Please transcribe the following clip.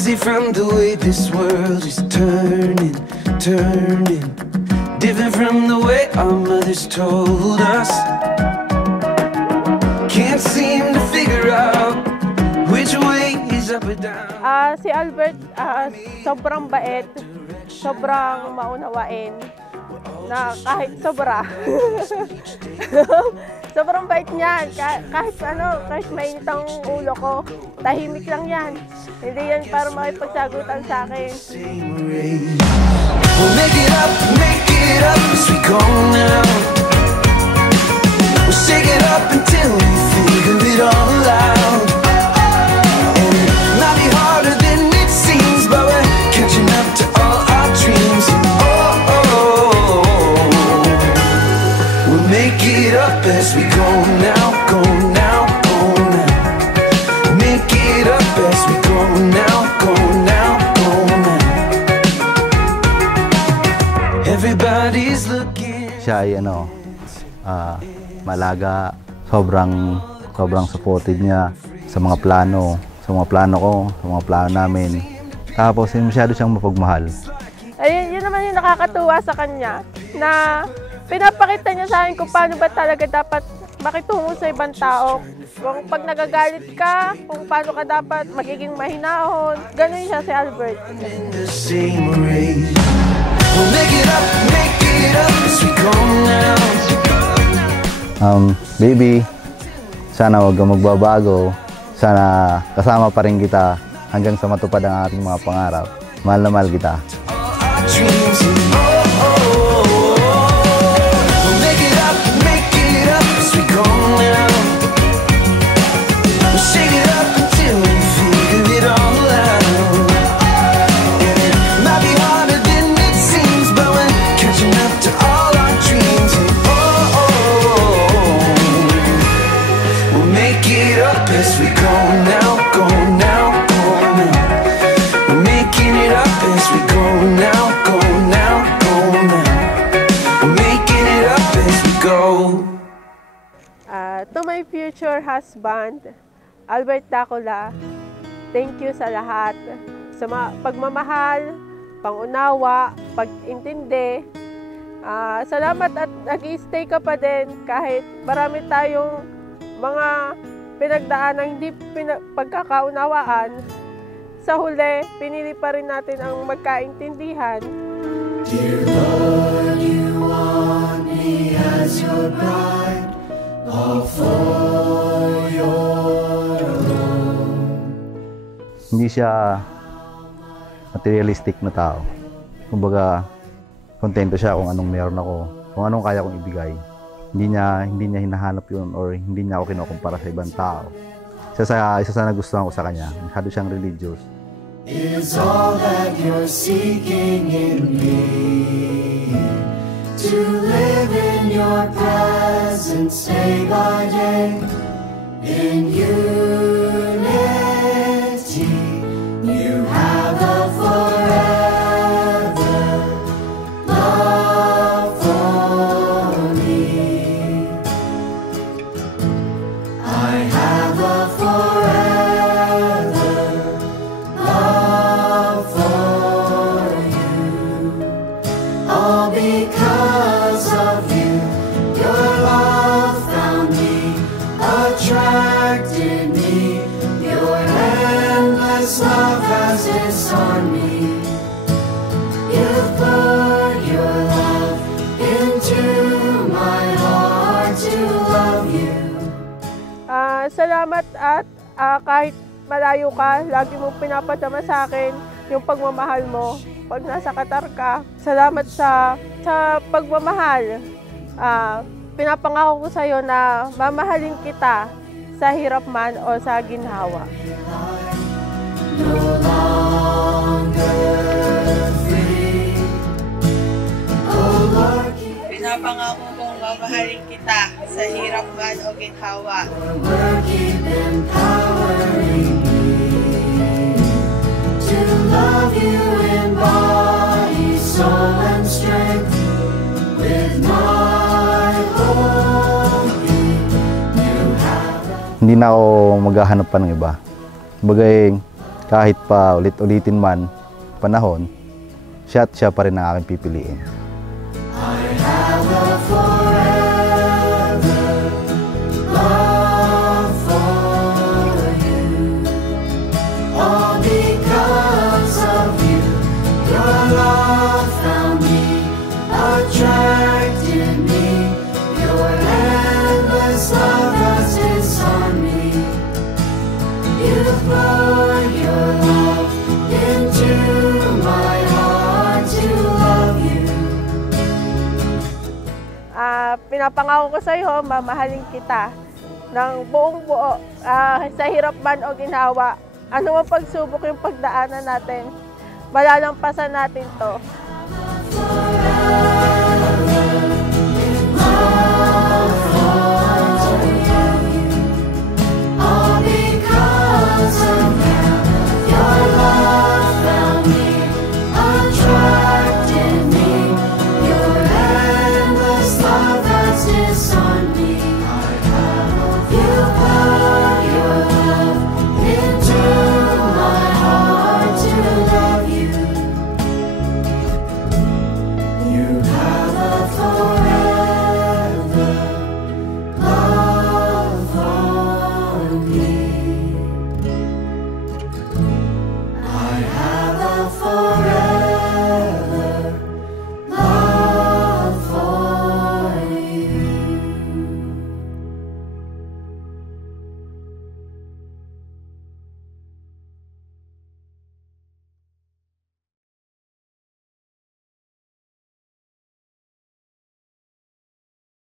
Dizzy from the way this world is turning, turning. Different from the way our mothers told us. Can't seem to figure out which way is up or down. Si Albert, sobrang bait, sobrang maunawain, na kahit sobra. Sobrang bait niya, kahit mainit ang ulo ko, tahimik lang yan. Hindi yan para makipagsagutan sa akin. We'll make it up as we go now. We'll shake it up until we figure it all out. And it might be harder than it seems, but we're catching up to all our dreams. We'll make it up as we go now, go now, go now. Make it up as we go now, go now, go now. Everybody's looking. Siya ay malaga, sobrang supportive niya sa mga plano ko, sa mga plano namin. Tapos masyado siyang mapagmahal. Ayun, yun naman yung nakakatuwa sa kanya, na pinapakita niya sa akin kung paano ba talaga dapat makitungo sa ibang tao. Kung pag nagagalit ka, kung paano ka dapat magiging mahinahon. Ganun siya si Albert. Baby, sana huwag kang magbabago. Sana kasama pa rin kita hanggang sa matupad ang ating mga pangarap. Mahal na mahal kita. To my future husband, Albert Dacula, thank you sa lahat. Sa pagmamahal, pangunawa, pag-intindi. Salamat at nag-i-stay ka pa din kahit marami tayong mga pinagdaan na hindi pagkakaunawaan. Sa huli, pinili pa rin natin ang magkaintindihan. Dear Lord, you want me as your bride. All for your alone. Hindi siya materialistic na tao. Kumbaga, kontento siya kung anong meron ako, kung anong kaya kong ibigay. Hindi niya hinahanap yun or hindi niya ako kinukumpara sa ibang tao. Isa sa nagustuhan ko sa kanya, masyado siyang religious. Is all that you're seeking in me, to live in your presence day by day, in unity. You have a forever love for me. I have a forever love for you, all because of you. Your love found me, attracted me. Your endless love has disarmed me. You've poured your love into my heart to love you. Salamat at kahit malayo ka, lagi mong pinapadama sa akin yung pagmamahal mo. Pag nasa Qatar ka, salamat sa pagmamahal. Pinapangako ko sa iyo na mamahalin kita sa hirap man o sa ginhawa. No longer free. Oh Lord, Pinapangako kong mamahalin kita sa hirap man o ginhawa. your word keep empowering me to love you in body, soul, and strength. With my whole being, you have a Hindi na ako maghahanap pa ng iba. Bagay, kahit pa ulit-ulitin man panahon, siya at siya pa rin ang aking pipiliin. I have a forever love for you, all because of you. Your love found me, attracted me. Your endless love has disarmed me. You've poured your love into my heart to love you. Pinapangako ko sa iyo, mamahalin kita ng buong buo, sa hirap man o ginhawa. Ano man pagsubok yung pagdaanan natin, malalampasan natin to.